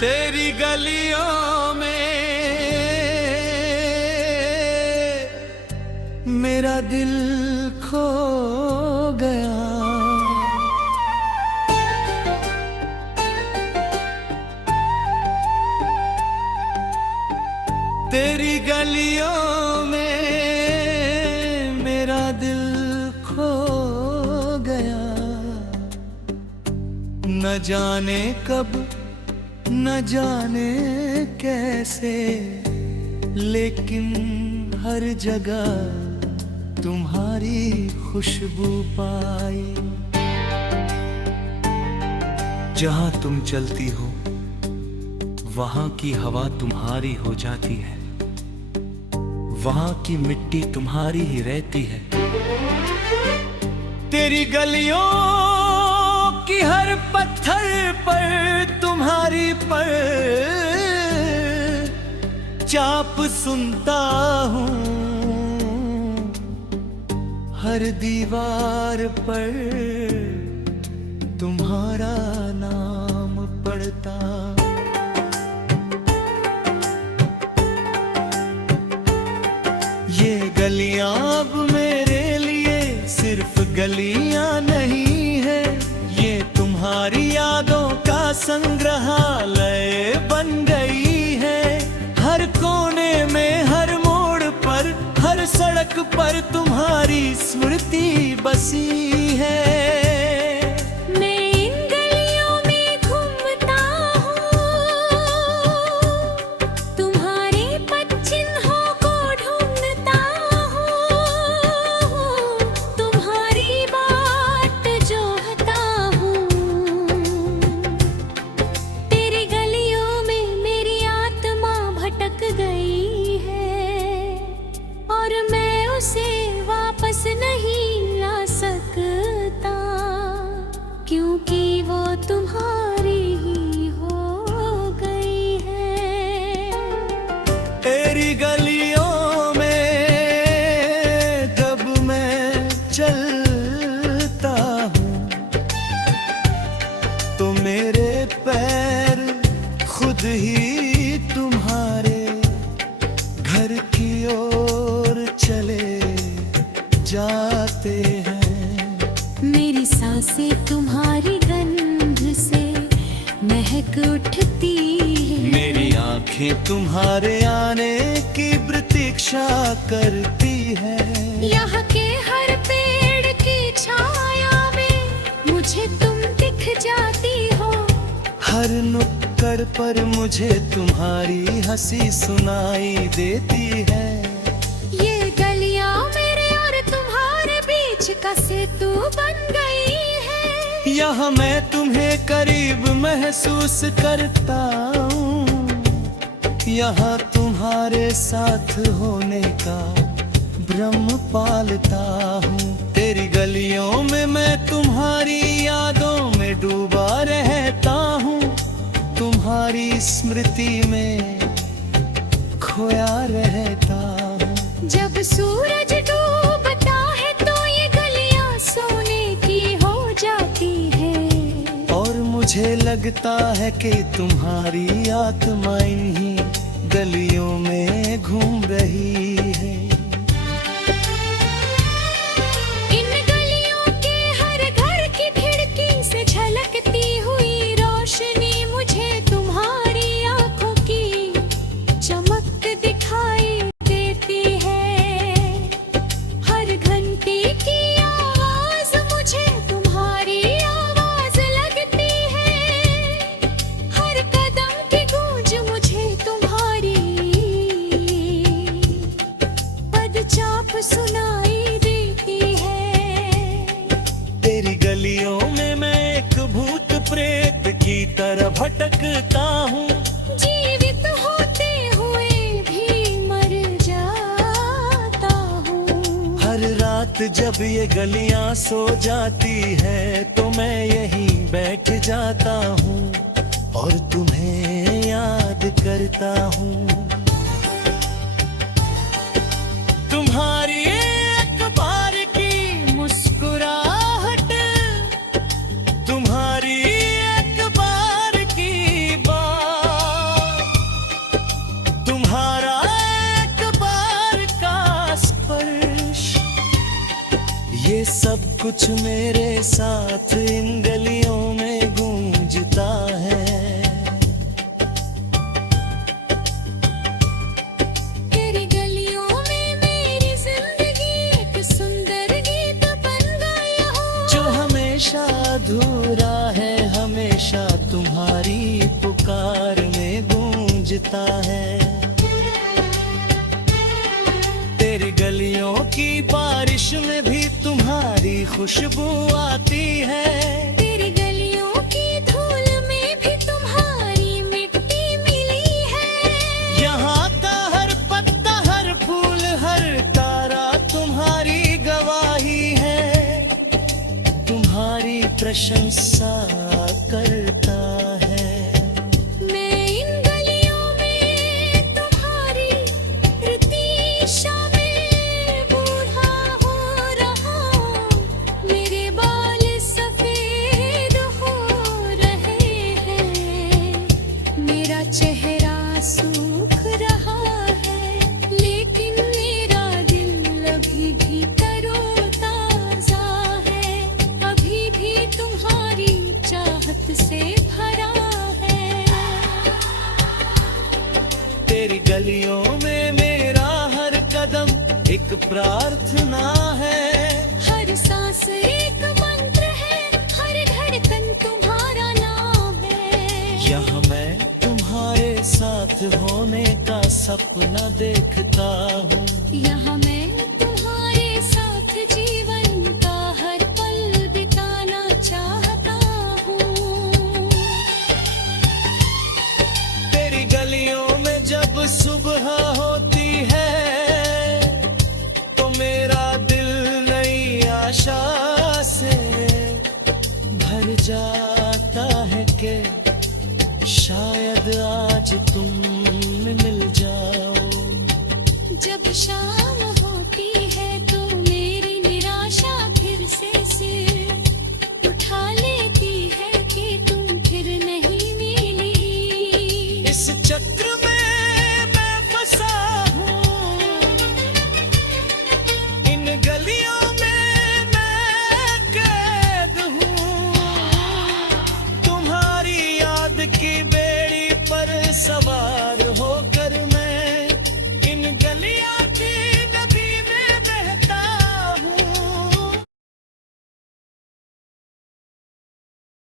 तेरी गलियों में मेरा दिल खो गया। तेरी गलियों में मेरा दिल खो गया। न जाने कब न जाने कैसे, लेकिन हर जगह तुम्हारी खुशबू पाई। जहां तुम चलती हो वहां की हवा तुम्हारी हो जाती है, वहां की मिट्टी तुम्हारी ही रहती है। तेरी गलियों की हर पत्थर पर तुम्हारी पर चाप सुनता हूँ, हर दीवार पर तुम्हारा नाम पढ़ता। ये गलियां अब मेरे लिए सिर्फ गलियां नहीं है, ये तुम्हारी यादों का संग्रहालय बन गई है। हर कोने में, हर मोड़ पर, हर सड़क पर तुम्हारी स्मृति बसी है। वापस नहीं ला सकता, क्योंकि वो तुम्हारी ही हो गई है। तेरी गलियों में जब मैं चलता हूँ तो मेरे पैर खुद ही तुम्हारे घर की ओर चले जाते हैं। मेरी सांसें तुम्हारी गंध से महक उठती है, मेरी आंखें तुम्हारे आने की प्रतीक्षा करती है। यहाँ के हर पेड़ की छाया में मुझे तुम दिख जाती हो, हर नुक्कड़ पर मुझे तुम्हारी हंसी सुनाई देती है। ये गलियां का सेतु बन गई है। यहाँ मैं तुम्हें करीब महसूस करता हूँ, यहाँ तुम्हारे साथ होने का भ्रम पालता हूँ। तेरी गलियों में मैं तुम्हारी यादों में डूबा रहता हूँ, तुम्हारी स्मृति में खोया रहता हूँ। जब सूरज डूबता है तो सोने की हो जाती है, और मुझे लगता है कि तुम्हारी आत्मा इन्हीं गलियों में घूम रही है। इन गलियों के हर घर की खिड़की से झलकती हुई रोशनी मुझे तुम्हारी आंखों की चमक दिखाई देती है। हर घंटी की सुनाई देती है। तेरी गलियों में मैं एक भूत प्रेत की तरह भटकता हूँ, जीवित होते हुए भी मर जाता हूँ। हर रात जब ये गलियां सो जाती है तो मैं यहीं बैठ जाता हूँ और तुम्हें याद करता हूँ। तुम्हारी एक बार की मुस्कुराहट, तुम्हारी एक बार की बात ये सब कुछ मेरे साथ इन गलियों में गूंजता है। तेरी गलियों में मेरी जिंदगी एक सुंदर गीत बन गया हो, जो हमेशा अधूरा है हमेशा तुम्हारी पुकार में गूंजता है। तेरी गलियों की बारिश में भी तुम्हारी खुशबू आती है। तेरी गलियों की धूल में भी तुम्हारी मिट्टी मिली है। यहाँ का हर पत्ता हर फूल हर तारा तुम्हारी गवाही है, तुम्हारी प्रशंसा करता है। मैं इन गलियों में तुम्हारी प्रतीक्षा में बूढ़ा हो रहा हूँ। मेरे बाल सफेद हो रहे हैं, मेरा चेहरा सूख रहा है, लेकिन मेरा दिल अभी भी तरोताजा है, अभी भी तुम्हारी चाहत से भरा है। तेरी गलियों में मेरा हर कदम एक प्रार्थना है। हर सांस एक मंत्र है, हर धड़कन तुम्हारा नाम है। यहाँ मैं तुम्हारे साथ होने का सपना देखता हूँ। यहाँ मैं तुम्हारे साथ जीवन का हर पल बिताना चाहता हूँ। तेरी गलियों में जब सुबह होती है तो मेरा दिल नई आशा से भर जाता है कि शायद आज तुम मिल जाओ। जब शाम